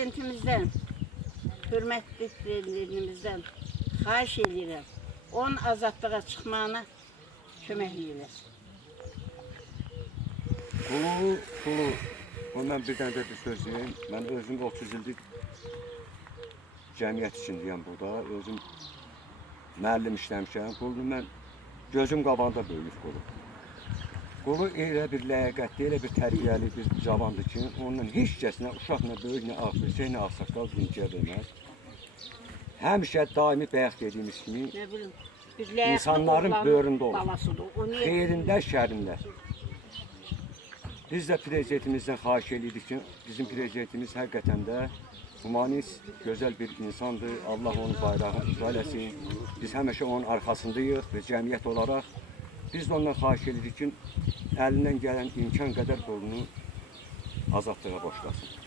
prezidentimizden, hürmetli prezidentimizden xahiş edirəm. Onun azadlığa çıxmağına kömək eləsin. Qulu, ondan bir dənə də bir söz deyim. Mən özüm 30 ildir cəmiyyət içindəyəm burada. Özüm müəllim işləmişəm. Qulunu mən gözüm qabağında böyüyüb qulu. Qulu elə bir ləyaqətli, elə bir tərbiyəli bir cavandır ki, onunla heç kəsinə, uşaqla böyük, nə ağsırsa, nə ağsaqqal dinciyə verməz. Həmişə daimi bayaq dediyimiz kimi insanların böyründə olur. Xeyrində, şərində. Biz də prezidentimizdən xahiş edirik ki, bizim prezidentimiz həqiqətən də humanist, gözəl bir insandır. Allah onun bayrağını uca eləsin. Biz həmişə onun arxasındayıq və cəmiyyət olaraq biz də ondan xahiş edirik ki, əlindən gələn imkan qədər qolunu azadlığa boşlasın.